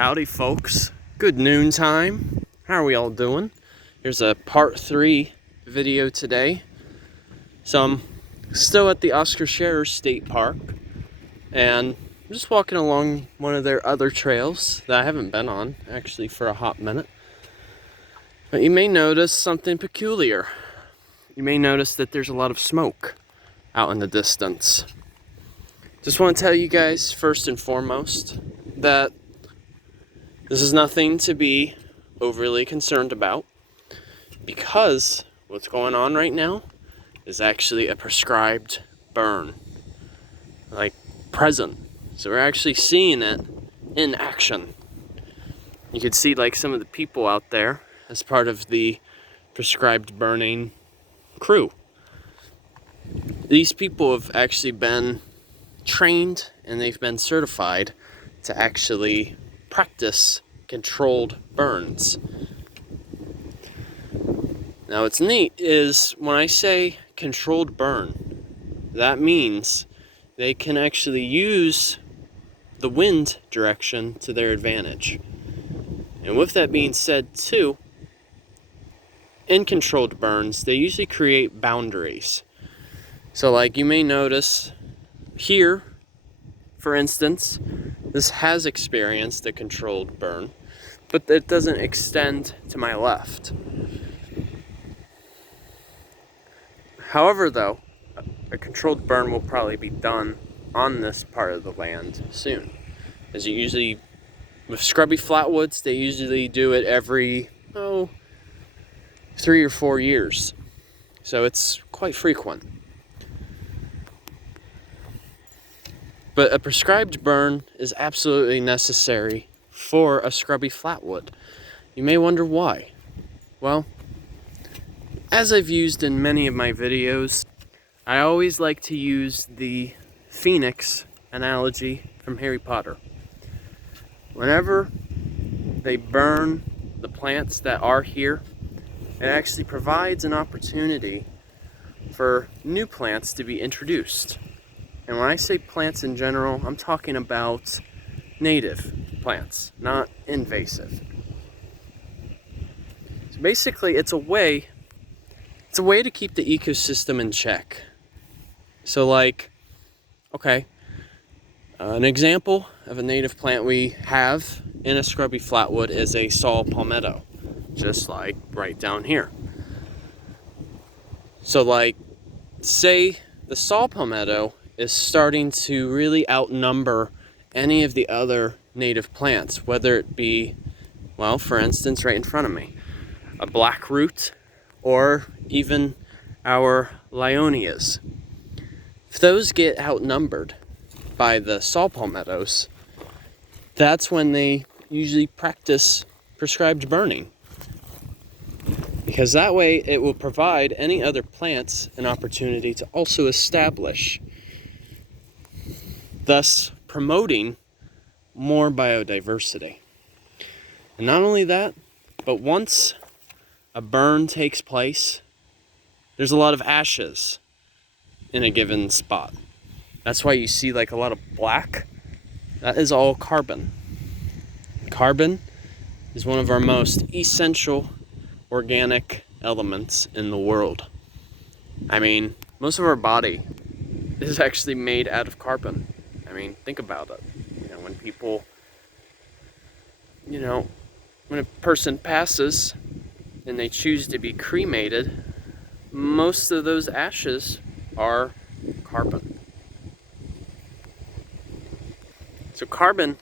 Howdy folks, good noontime. How are we all doing? Here's a part 3 video today. So I'm still at the Oscar Scherer State Park and I'm just walking along one of their other trails that I haven't been on actually for a hot minute. But you may notice something peculiar. You may notice that there's a lot of smoke out in the distance. Just want to tell you guys first and foremost that this is nothing to be overly concerned about, because what's going on right now is actually a prescribed burn, like present. So we're actually seeing it in action. You can see like some of the people out there as part of the prescribed burning crew. These people have actually been trained and they've been certified to actually practice controlled burns. Now what's neat is when I say controlled burn, that means they can actually use the wind direction to their advantage. And with that being said too, in controlled burns, they usually create boundaries. So like you may notice here, for instance, this has experienced a controlled burn, but it doesn't extend to my left. However though, a controlled burn will probably be done on this part of the land soon. As you usually, with Scrubby Flatwoods, they usually do it every, 3 or 4 years. So it's quite frequent. But a prescribed burn is absolutely necessary for a scrubby flatwood. You may wonder why. Well, as I've used in many of my videos, I always like to use the phoenix analogy from Harry Potter. Whenever they burn the plants that are here, it actually provides an opportunity for new plants to be introduced. And when I say plants in general, I'm talking about native plants, not invasive. So basically, it's a way to keep the ecosystem in check. So like, okay, an example of a native plant we have in a scrubby flatwood is a saw palmetto, just like right down here. So like, say the saw palmetto is starting to really outnumber any of the other native plants, whether it be, well, for instance, right in front of me, a black root, or even our Lyonias. If those get outnumbered by the saw palmettos, that's when they usually practice prescribed burning. Because that way it will provide any other plants an opportunity to also establish, thus promoting more biodiversity. And not only that, but once a burn takes place, there's a lot of ashes in a given spot. That's why you see like a lot of black. That is all carbon. Carbon is one of our most essential organic elements in the world. I mean, most of our body is actually made out of carbon. I mean, think about it. When people, when a person passes and they choose to be cremated, most of those ashes are carbon. So carbon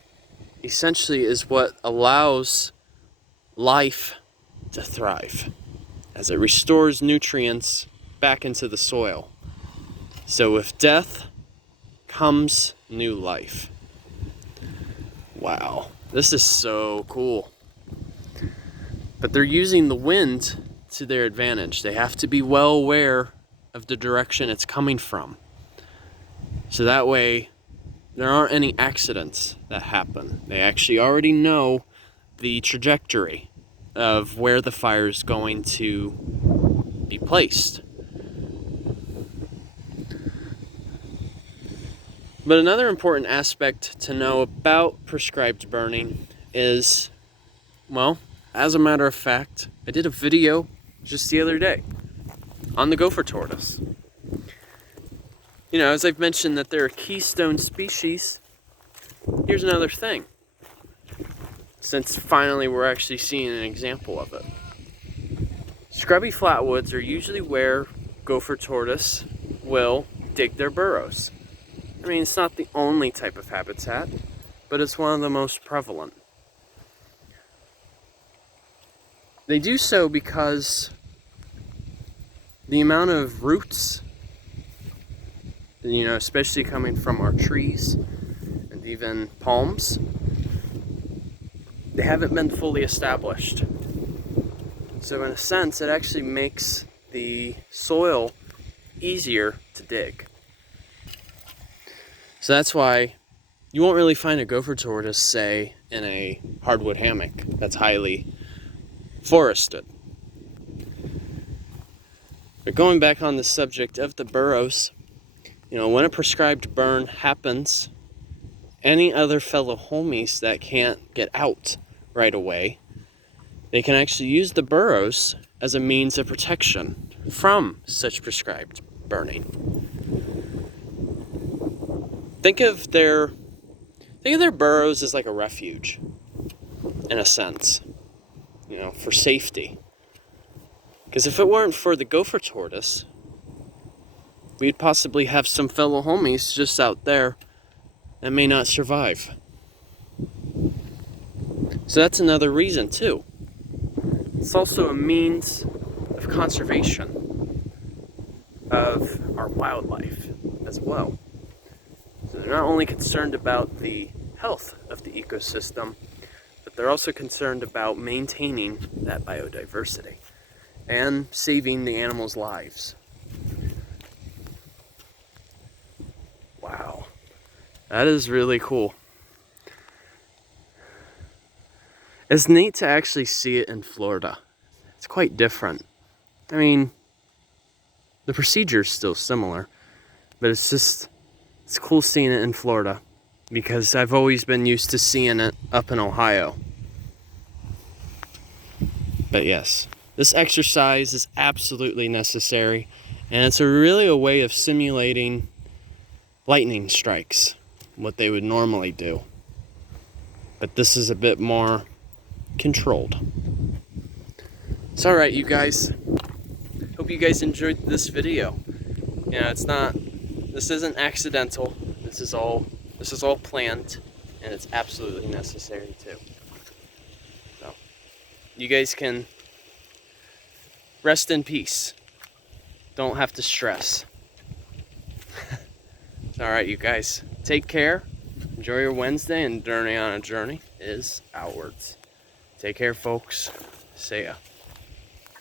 essentially is what allows life to thrive, as it restores nutrients back into the soil. So with death comes new life. Wow, this is so cool. But they're using the wind to their advantage. They have to be well aware of the direction it's coming from. So that way, there aren't any accidents that happen. They actually already know the trajectory of where the fire is going to be placed. But another important aspect to know about prescribed burning is, well, as a matter of fact, I did a video just the other day on the Gopher Tortoise. You know, as I've mentioned that they're a keystone species, here's another thing. Since finally we're actually seeing an example of it. Scrubby Flatwoods are usually where Gopher Tortoise will dig their burrows. I mean, it's not the only type of habitat, but it's one of the most prevalent. They do so because the amount of roots, you know, especially coming from our trees and even palms, they haven't been fully established. So in a sense, it actually makes the soil easier to dig. So that's why you won't really find a Gopher Tortoise, say, in a hardwood hammock that's highly forested. But going back on the subject of the burrows, you know, when a prescribed burn happens, any other fellow homies that can't get out right away, they can actually use the burrows as a means of protection from such prescribed burning. Think of their burrows as like a refuge, in a sense, you know, for safety. Because if it weren't for the Gopher Tortoise, we'd possibly have some fellow homies just out there that may not survive. So that's another reason too. It's also a means of conservation of our wildlife as well. So they're not only concerned about the health of the ecosystem, but they're also concerned about maintaining that biodiversity and saving the animals' lives. Wow, that is really cool. It's neat to actually see it in Florida. It's quite different. I mean, the procedure's still similar, but it's cool seeing it in Florida because I've always been used to seeing it up in Ohio. But yes, this exercise is absolutely necessary, and it's really a way of simulating lightning strikes, what they would normally do. But this is a bit more controlled. It's alright, you guys. Hope you guys enjoyed this video. You know, this isn't accidental. This is all planned, and it's absolutely necessary too. So, you guys can rest in peace. Don't have to stress. It's alright, you guys. Take care. Enjoy your Wednesday, and Journey on a Journey is outwards. Take care, folks. See ya.